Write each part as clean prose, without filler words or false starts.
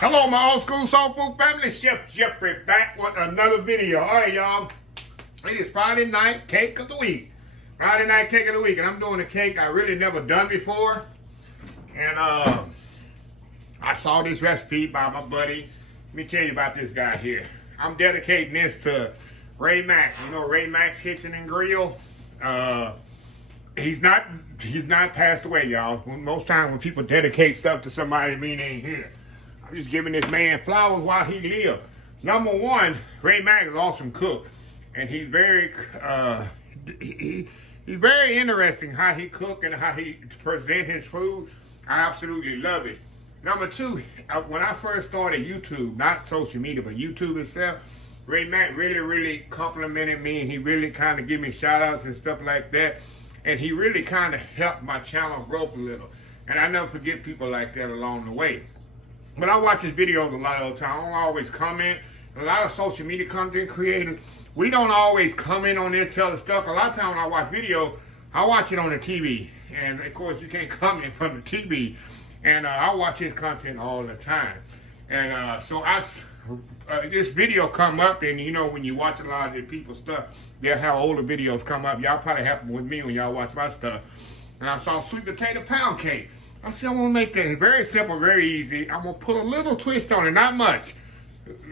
Hello, my old school soul food family. Chef Jeffrey back with another video. All right, y'all. It is Friday night cake of the week. Friday night cake of the week, and I'm doing a cake I really never done before. And I saw this recipe by my buddy. Let me tell you about this guy here. I'm dedicating this to Ray Mack. You know Ray Mack's Kitchen and Grill. He's not passed away, y'all. Most times when people dedicate stuff to somebody, it mean they ain't here. I'm just giving this man flowers while he lived. Number one, Ray Mack is an awesome cook, and he's very he's very interesting how he cook and how he present his food. I absolutely love it. Number two, when I first started YouTube, not social media, but YouTube itself, Ray Mack really complimented me, and he really kind of give me shout outs and stuff like that. And he really kind of helped my channel grow a little. And I never forget people like that along the way. But I watch his videos a lot of the time. I don't always comment. A lot of social media content creators, we don't always comment on their tell the stuff. A lot of times when I watch videos, I watch it on the TV. And of course, you can't comment from the TV. And I watch his content all the time. And so this video come up, and you know when you watch a lot of the people's stuff, they'll have older videos come up. Y'all probably happen with me when y'all watch my stuff. And I saw sweet potato pound cake. I said, I'm gonna make that very simple, very easy. I'm gonna put a little twist on it, not much.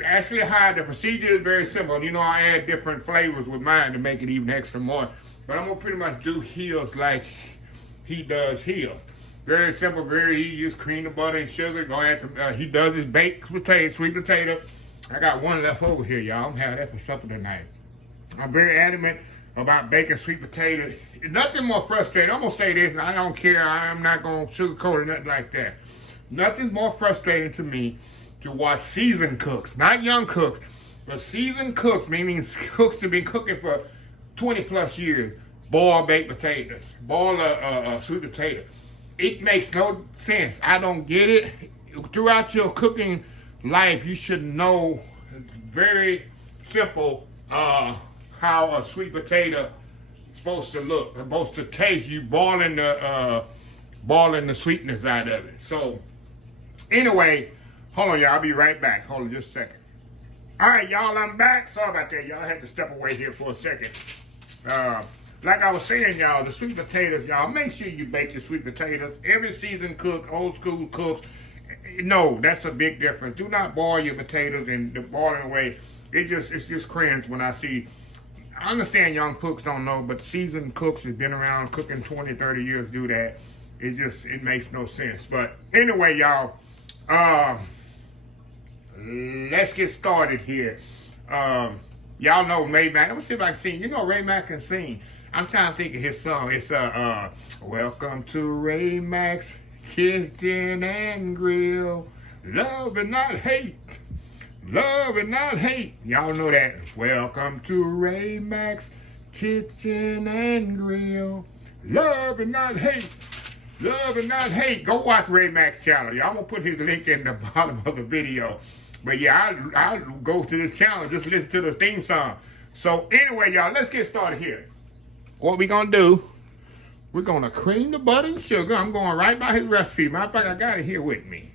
Actually, the procedure is very simple. You know, I add different flavors with mine to make it even extra more. But I'm gonna pretty much do heels like he does heels. Very simple, very easy. Just cream the butter and sugar. Go ahead. He does his baked potato, sweet potato. I got one left over here, y'all. I'm having that for supper tonight. I'm very adamant about baking sweet potatoes. Nothing more frustrating. I'm going to say this, and I don't care. I'm not going to sugarcoat or nothing like that. Nothing's more frustrating to me to watch seasoned cooks, not young cooks, but seasoned cooks, meaning cooks that have been cooking for 20 plus years, boil baked potatoes, boil a sweet potato. It makes no sense. I don't get it. Throughout your cooking life, you should know very simple how a sweet potato is supposed to look, supposed to taste. You boiling the sweetness out of it. So anyway, hold on, y'all. I'll be right back. Hold on just a second. All right, y'all, I'm back. Sorry about that, y'all. I had to step away here for a second. Like I was saying, y'all, the sweet potatoes, y'all, make sure you bake your sweet potatoes. Every seasoned cook, old school cooks, no, that's a big difference. Do not boil your potatoes and the boiling away. It's just cringe when I see. I understand young cooks don't know, but seasoned cooks have been around cooking 20, 30 years do that. It makes no sense. But anyway, y'all, let's get started here. Y'all know Ray Mack. Let me see if I can sing. You know Ray Mack can sing. I'm trying to think of his song. It's Welcome to Ray Mack's Kitchen and Grill. Love and not hate. Love and not hate. Y'all know that. Welcome to Ray Mack's Kitchen and Grill. Love and not hate. Love and not hate. Go watch Ray Mack's channel. Y'all, I'm going to put his link in the bottom of the video. But yeah, I'll go to this channel, just listen to the theme song. So anyway, y'all, let's get started here. What we gonna do, we're gonna cream the butter and sugar. I'm going right by his recipe. Matter of fact, I got it here with me.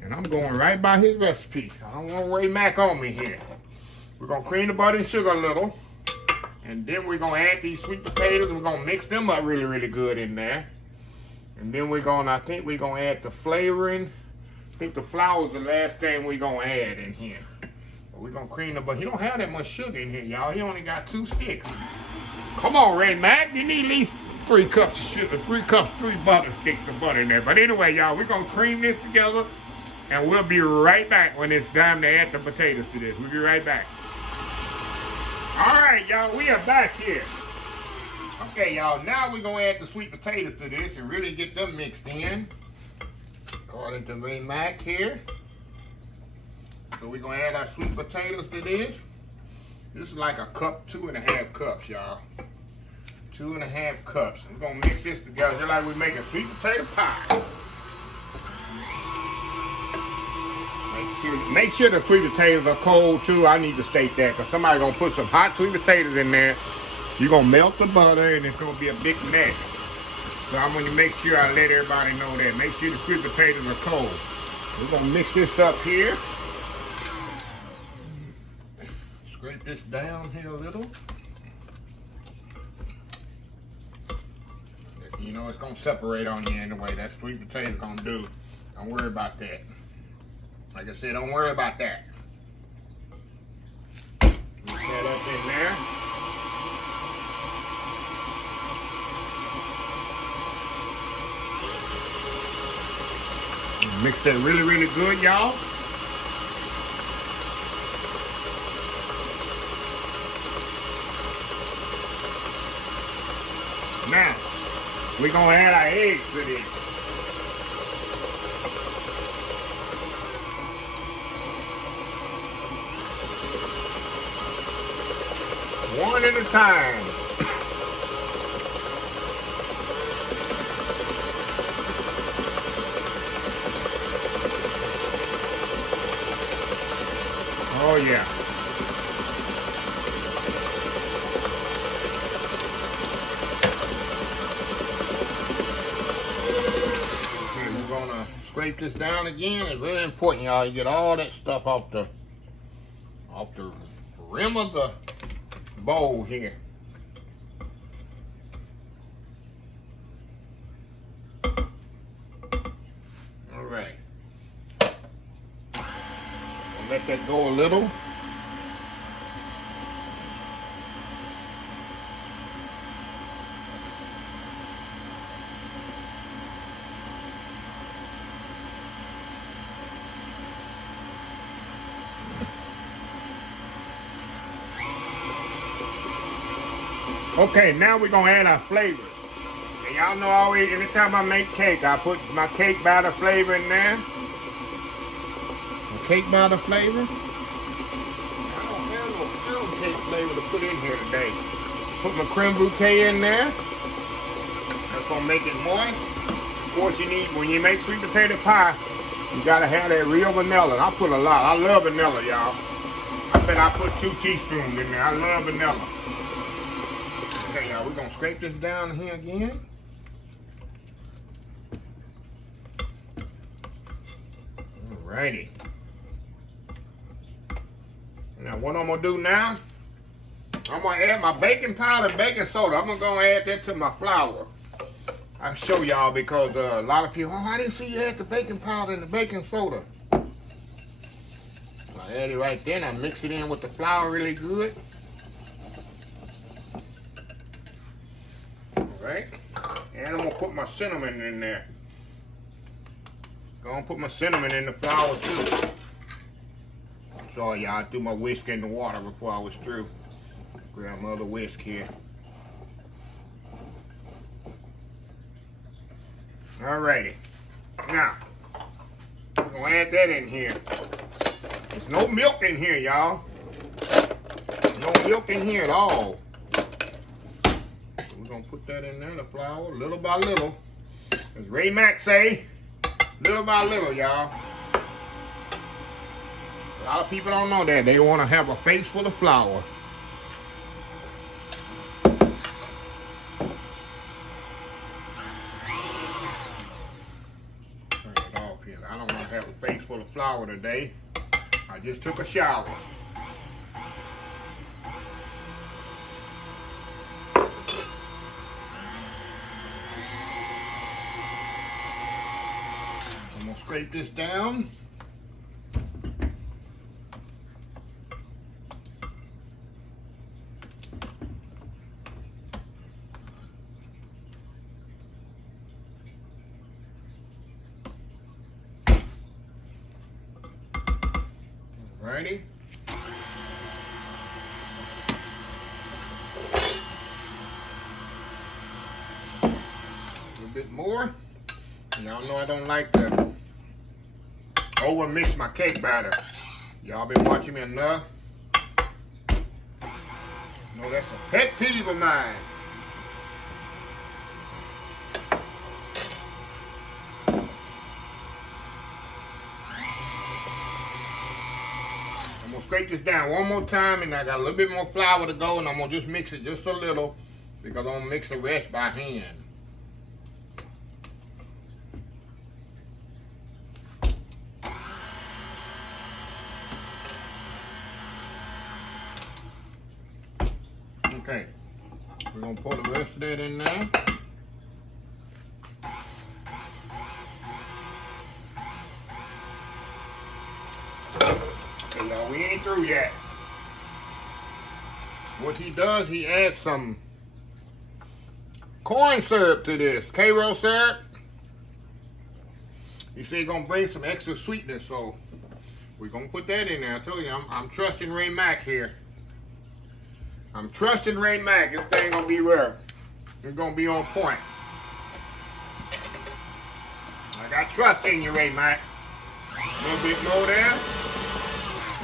And I'm going right by his recipe. I don't want Ray Mack on me here. We're gonna cream the butter and sugar a little. And then we're gonna add these sweet potatoes. We're gonna mix them up really good in there. And then I think we're gonna add the flavoring. I think the flour is the last thing we're going to add in here. But we're going to cream the butter. He don't have that much sugar in here, y'all. He only got 2 sticks. Come on, Ray Mack. You need at least 3 cups of sugar, 3 butter sticks of butter in there. But anyway, y'all, we're going to cream this together. And we'll be right back when it's time to add the potatoes to this. We'll be right back. All right, y'all, we are back here. Okay, y'all, now we're going to add the sweet potatoes to this and really get them mixed in. According to Ray Mack here. So we're going to add our sweet potatoes to this. This is like a cup, 2.5 cups, y'all. 2.5 cups. We're going to mix this together just like we make a sweet potato pie. Make sure the sweet potatoes are cold too. I need to state that because somebody's going to put some hot sweet potatoes in there. You're going to melt the butter and it's going to be a big mess. So I'm going to make sure I let everybody know that. Make sure the sweet potatoes are cold. We're gonna mix this up here. Scrape this down here a little. You know it's gonna separate on you anyway. That's sweet potatoes gonna do. Don't worry about that. Like I said, don't worry about that. Mix that up in there. Mix that really, really good, y'all. Now, we're gonna add our eggs to this. One at a time. Oh yeah. Okay, we're gonna scrape this down again. It's very important, y'all. You get all that stuff off the rim of the bowl here. All right. Let that go a little. Okay, now we're gonna add our flavor. Y'all know always, anytime I make cake, I put my cake batter flavor in there. Cake batter flavor. I don't have no pound cake flavor to put in here today. Put my creme brulee in there. That's gonna make it moist. Of course, you need, when you make sweet potato pie, you gotta have that real vanilla. I put a lot. I love vanilla, y'all. I bet I put 2 teaspoons in there. I love vanilla. Okay, y'all, we're gonna scrape this down here again. Alrighty. Now what I'm gonna do now, I'm gonna add my baking powder and baking soda. I'm gonna go add that to my flour. I'll show y'all because a lot of people, oh, I didn't see you add the baking powder and the baking soda. I add it right there and I mix it in with the flour really good. Alright, and I'm gonna put my cinnamon in there. Gonna put my cinnamon in the flour too. Sorry y'all, I threw my whisk in the water before I was through. Grab my other whisk here. Alrighty. Now, we're gonna add that in here. There's no milk in here, y'all. No milk in here at all. We're gonna put that in there, the flour, little by little. As Ray Mack say, little by little, y'all. A lot of people don't know that. They want to have a face full of flour. Turn it off here. I don't want to have a face full of flour today. I just took a shower. I'm going to scrape this down. Alrighty. A little bit more. Y'all know I don't like to over mix my cake batter. Y'all been watching me enough. No, that's a pet peeve of mine. I'm gonna scrape this down one more time, and I got a little bit more flour to go, and I'm gonna just mix it just a little because I'm gonna mix the rest by hand. Okay, we're gonna pour the rest of that in there. Okay, y'all, we ain't through yet. What he does, he adds some corn syrup to this, Karo syrup. He said he's gonna bring some extra sweetness, so we're gonna put that in there. I told you, I'm trusting Ray Mac here. I'm trusting Ray Mac. This thing gonna be rare. It's gonna be on point. I got trust in you, Ray Mac. A little bit more there.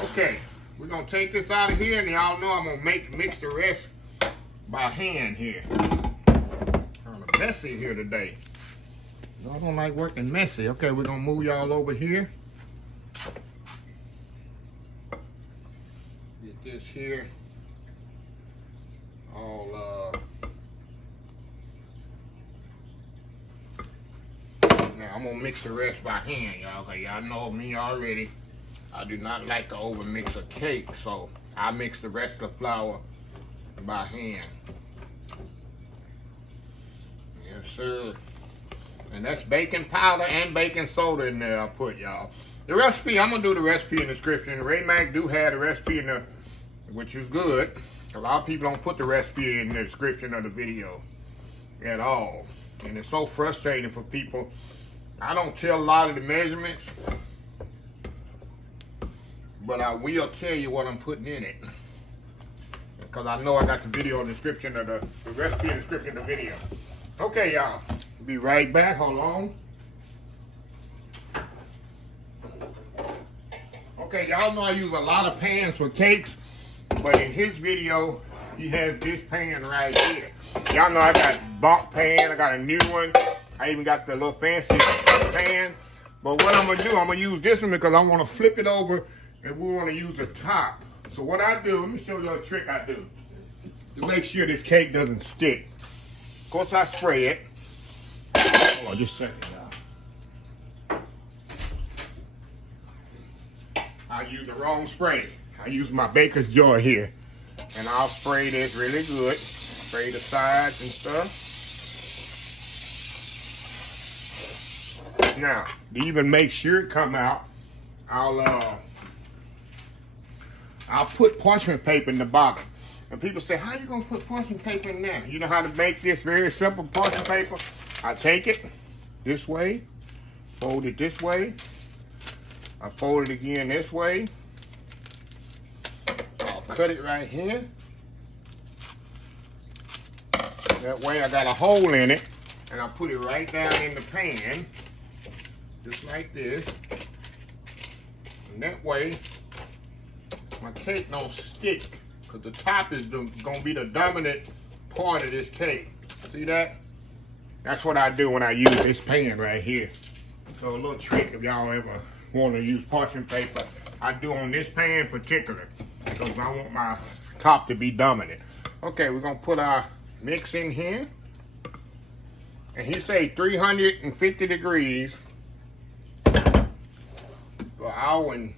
Okay, we're gonna take this out of here, and y'all know I'm gonna mix the rest by hand here. Kind of messy here today. Y'all don't like working messy. Okay, we're gonna move y'all over here. Get this here all now I'm gonna mix the rest by hand, y'all. Okay, y'all know me already. I do not like to over mix a cake, so I mix the rest of the flour by hand. Yes, sir. And that's baking powder and baking soda in there I put, y'all. The recipe, I'm gonna do the recipe in the description. Ray Mac do have the recipe in the, which is good. A lot of people don't put the recipe in the description of the video at all. And it's so frustrating for people. I don't tell a lot of the measurements, but I will tell you what I'm putting in it. Because I know I got the video in the description of the recipe in the description of the video. Okay, y'all. Be right back. Hold on. Okay, y'all know I use a lot of pans for cakes, but in his video, he has this pan right here. Y'all know I got bulk pan. I got a new one. I even got the little fancy pan. But what I'm gonna do, I'm gonna use this one because I want to flip it over, and we want to use the top. So what I do, let me show you a trick I do to make sure this cake doesn't stick. Of course, I spray it. Hold on, just a second, y'all. I used the wrong spray. I used my Baker's Joy here. And I'll spray this really good. Spray the sides and stuff. Now, to even make sure it come out, I'll put parchment paper in the bottom. And people say, how you gonna put parchment paper in there? You know how to make this very simple parchment paper? I take it this way, fold it this way. I fold it again this way. I'll cut it right here. That way I got a hole in it, and I put it right down in the pan, just like this. And that way, my cake don't stick, because the top is gonna be the dominant part of this cake. See that? That's what I do when I use this pan right here. So a little trick, if y'all ever want to use parchment paper, I do on this pan in particular, because I want my top to be dominant. Okay, we're gonna put our mix in here. And he say 350 degrees for an hour and,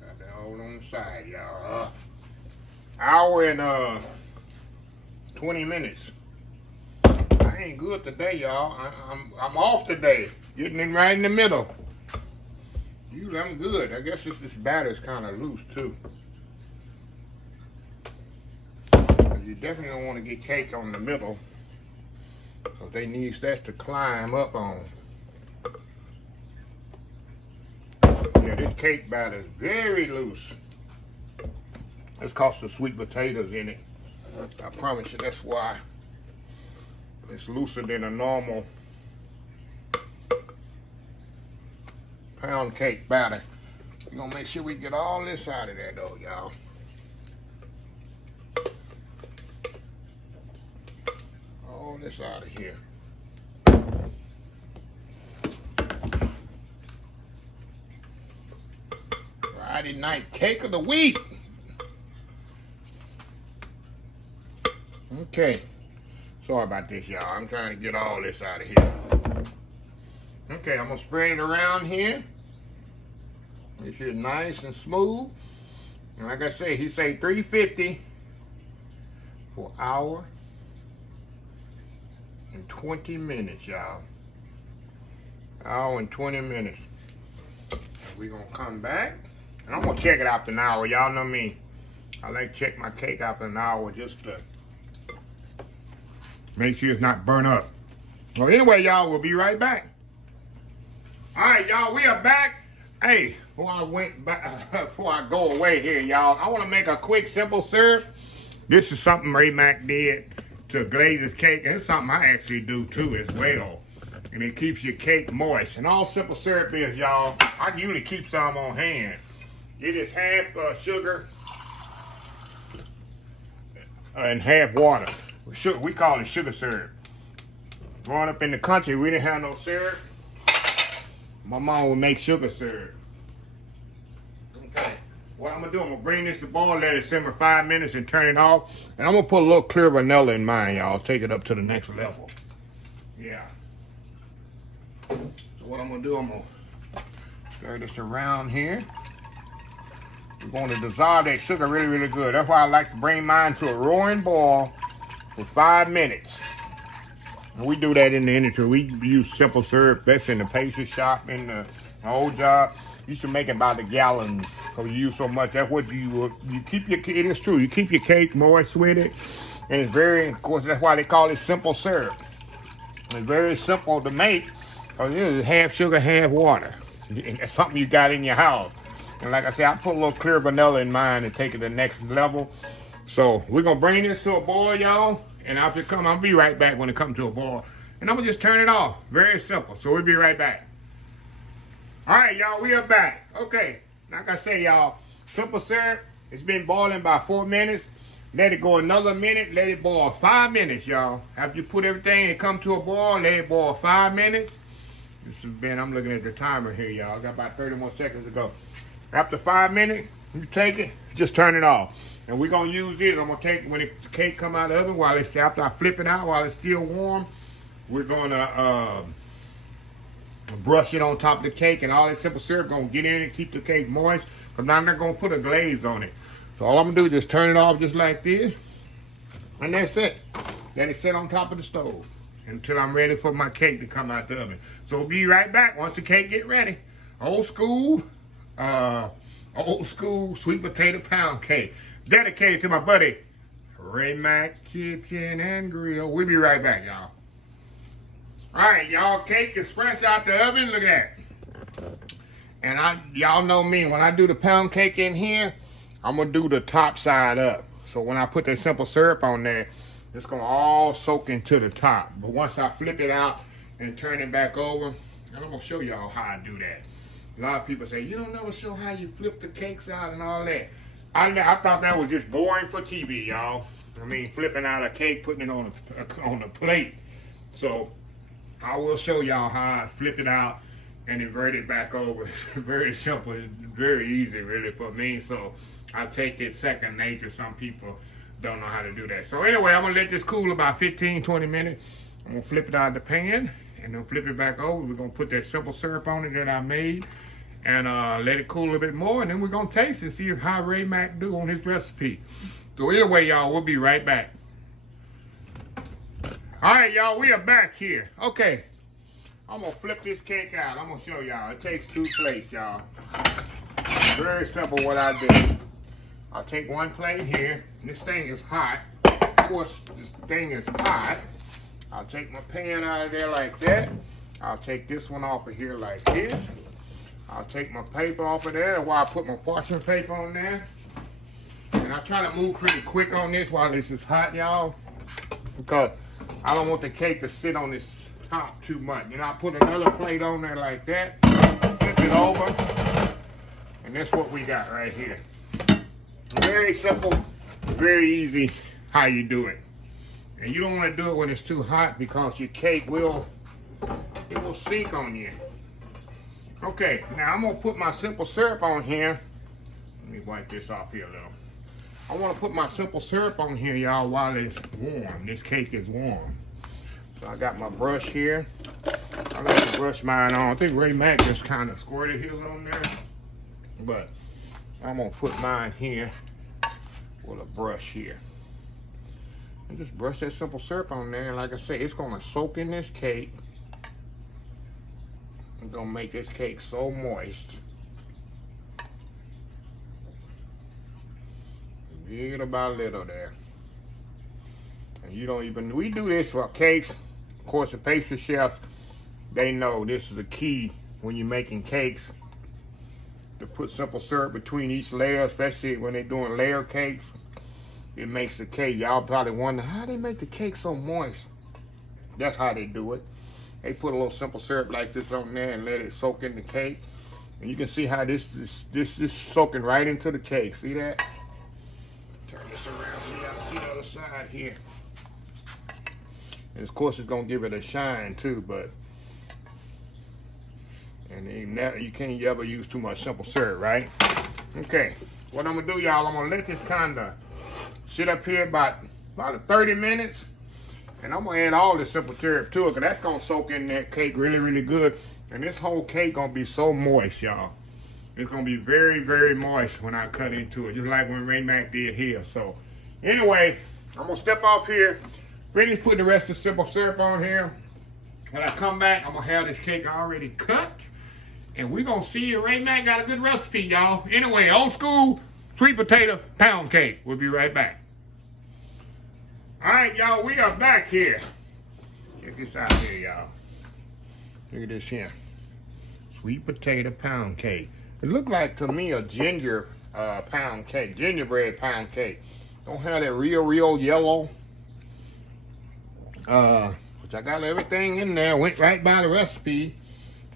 got that hold on the side, y'all. Hour and 20 minutes. I ain't good today, y'all. I'm off today. Getting in right in the middle. Usually I'm good. I guess this batter's kind of loose too. You definitely don't want to get cake on the middle, because they need that to climb up on. Yeah, this cake batter is very loose. It's cause the sweet potatoes in it. I promise you, that's why. It's looser than a normal pound cake batter. We're gonna make sure we get all this out of there though, y'all. All this out of here. Friday night cake of the week. Okay. Sorry about this, y'all. I'm trying to get all this out of here. Okay, I'm gonna spread it around here. Make sure it's nice and smooth. And like I say, he say 350 for an hour and 20 minutes, y'all. Hour and 20 minutes. We're gonna come back and I'm gonna check it after an hour. Y'all know me. I like to check my cake after an hour just to make sure it's not burnt up. Well, anyway, y'all, we'll be right back. All right, y'all, we are back. Hey, before I go away here, y'all, I want to make a quick, simple syrup. This is something Ray Mac did to glaze his cake. And it's something I actually do too as well. And it keeps your cake moist. And all simple syrup is, y'all, I usually keep some on hand. It is half sugar and half water. We call it sugar syrup. Growing up in the country, we didn't have no syrup. My mom would make sugar syrup. Okay. What I'm gonna do, I'm gonna bring this to boil, let it simmer 5 minutes and turn it off. And I'm gonna put a little clear vanilla in mine, y'all. Take it up to the next level. Yeah. So what I'm gonna do, I'm gonna stir this around here. We're going to dissolve that sugar really, really good. That's why I like to bring mine to a roaring boil for 5 minutes. And we do that in the industry. We use simple syrup. That's in the pastry shop, in the old job. You used to make it by the gallons because you use so much. That's what you keep your, it is true. You keep your cake moist with it. And it's very, of course, that's why they call it simple syrup. It's very simple to make because it is half sugar, half water. And that's something you got in your house. And like I said, I put a little clear vanilla in mine and take it to the next level. So we're going to bring this to a boil, y'all. And after it comes, I'll be right back when it comes to a boil. And I'm going to just turn it off. Very simple. So we'll be right back. All right, y'all, we are back. Okay, like I say, y'all, simple syrup, it's been boiling about 4 minutes. Let it go another minute. Let it boil 5 minutes, y'all. After you put everything and come to a boil, let it boil 5 minutes. This has been, I'm looking at the timer here, y'all. Got about 30 more seconds to go. After 5 minutes, you take it, just turn it off. And we're going to use it. I'm going to take it when the cake come out of the oven, while it's, after I flip it out, while it's still warm, we're going to brush it on top of the cake, and all that simple syrup going to get in and keep the cake moist, because now I'm not going to put a glaze on it. So all I'm going to do is just turn it off just like this, and that's it. Let it sit on top of the stove until I'm ready for my cake to come out the oven. So we'll be right back once the cake get ready. Old school sweet potato pound cake, dedicated to my buddy Ray Mac Kitchen and Grill. We'll be right back, y'all. All right, y'all, cake is fresh out the oven. Look at that. And y'all know me, when I do the pound cake in here, I'm gonna do the top side up. So when I put that simple syrup on there, it's gonna all soak into the top. But once I flip it out and turn it back over, and I'm gonna show y'all how I do that. A lot of people say, you don't never show how you flip the cakes out and all that. I thought that was just boring for TV, y'all. I mean, flipping out a cake, putting it on a plate. So I will show y'all how I flip it out and invert it back over. It's very simple. It's very easy, really, for me. So I take it second nature. Some people don't know how to do that. So anyway, I'm going to let this cool about 15, 20 minutes. I'm going to flip it out of the pan and then flip it back over. We're going to put that simple syrup on it that I made and let it cool a bit more. And then we're going to taste and see how Ray Mac do on his recipe. So anyway, y'all, we'll be right back. All right, y'all, we are back here. Okay, I'm going to flip this cake out. I'm going to show y'all. It takes 2 plates, y'all. Very simple what I do. I'll take 1 plate here. This thing is hot. Of course, this thing is hot. I'll take my pan out of there like that. I'll take this one off of here like this. I'll take my paper off of there while I put my parchment paper on there. And I try to move pretty quick on this while this is hot, y'all, because I don't want the cake to sit on this top too much. And I put another plate on there like that, flip it over, and that's what we got right here. Very simple, very easy how you do it. And you don't want to do it when it's too hot because your cake will sink on you. Okay, now I'm going to put my simple syrup on here. Let me wipe this off here a little. I want to put my simple syrup on here, y'all, while it's warm. This cake is warm. So I got my brush here. I like to brush mine on. I think Ray Mac just kind of squirted his on there. But I'm going to put mine here with a brush here. Just brush that simple syrup on there, and like I said, it's gonna soak in this cake. It's gonna make this cake so moist. Little by little there. And you don't even, we do this for cakes. Of course, the pastry chefs, they know this is the key when you're making cakes, to put simple syrup between each layer, especially when they're doing layer cakes. It makes the cake, y'all probably wonder how they make the cake so moist. That's how they do it. They put a little simple syrup like this on there and let it soak in the cake. And you can see how this is soaking right into the cake. See that? Turn this around, see the other side here. And of course it's gonna give it a shine too, but you can't ever use too much simple syrup, right? Okay, what I'm gonna do, y'all, I'm gonna let this kinda sit up here about 30 minutes, and I'm gonna add all the simple syrup to it, because that's gonna soak in that cake really, really good. And this whole cake gonna be so moist, y'all. It's gonna be very, very moist when I cut into it, just like when Ray Mac did here. So anyway, I'm gonna step off here, finish putting the rest of the simple syrup on here. When I come back, I'm gonna have this cake already cut, and we're gonna see if Ray Mac got a good recipe, y'all. Anyway, old school sweet potato pound cake. We'll be right back. All right, y'all, we are back here. Check this out here, y'all. Look at this here. Sweet potato pound cake. It looked like to me a ginger pound cake, gingerbread pound cake. Don't have that real yellow. Which I got everything in there, went right by the recipe.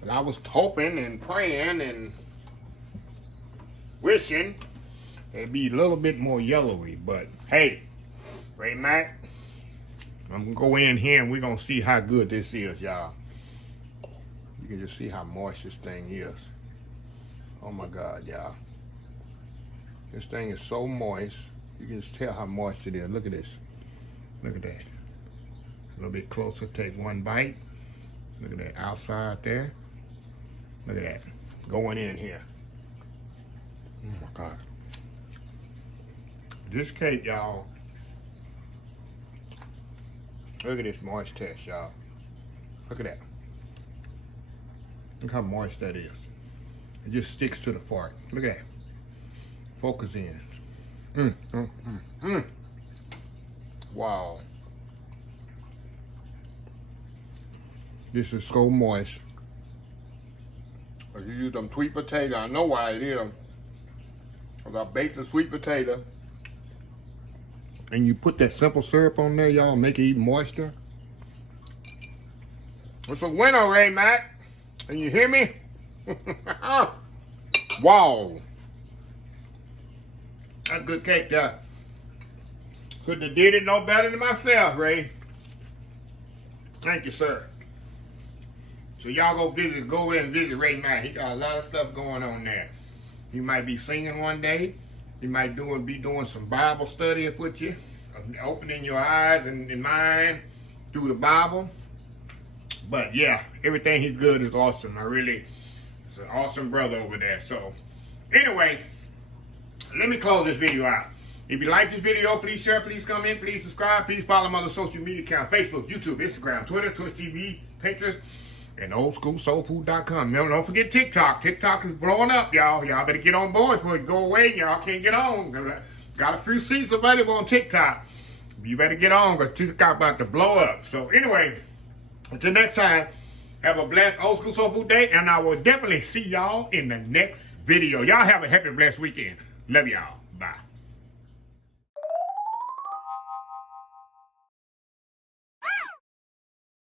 And I was hoping and praying and wishing it'd be a little bit more yellowy. But hey, Ray Mac, I'm gonna go in here and we're gonna see how good this is, y'all. You can just see how moist this thing is. Oh my God, y'all. This thing is so moist. You can just tell how moist it is. Look at this. Look at that. A little bit closer, take one bite. Look at that outside there. Look at that. Going in here. Oh my God. This cake, y'all. Look at this moist test, y'all. Look at that. Look how moist that is. It just sticks to the part. Look at that. Focus in. Wow. This is so moist. If you use them sweet potato, I know why it is. Because I baked the sweet potato. And you put that simple syrup on there, y'all, make it even moister. It's a winner, Ray Mac. And you hear me? Wow. That's good cake there. Couldn't have did it no better than myself, Ray. Thank you, sir. So y'all go over there and visit Ray Mac. He got a lot of stuff going on there. He might be singing one day. He might be doing some Bible study with you, opening your eyes and mind through the Bible. But yeah, everything he's good is awesome. It's an awesome brother over there. So anyway, let me close this video out. If you like this video, please share, please comment, please subscribe, please follow my other social media accounts: Facebook, YouTube, Instagram, Twitter, Twitch TV, Pinterest, and oldschoolsoulfood.com. Don't forget TikTok. TikTok is blowing up, y'all. Y'all better get on board before it go away. Y'all can't get on. Got a few seats available on TikTok. You better get on because TikTok about to blow up. So anyway, until next time, have a blessed Old School Soul Food day, and I will definitely see y'all in the next video. Y'all have a happy, blessed weekend. Love y'all. Bye.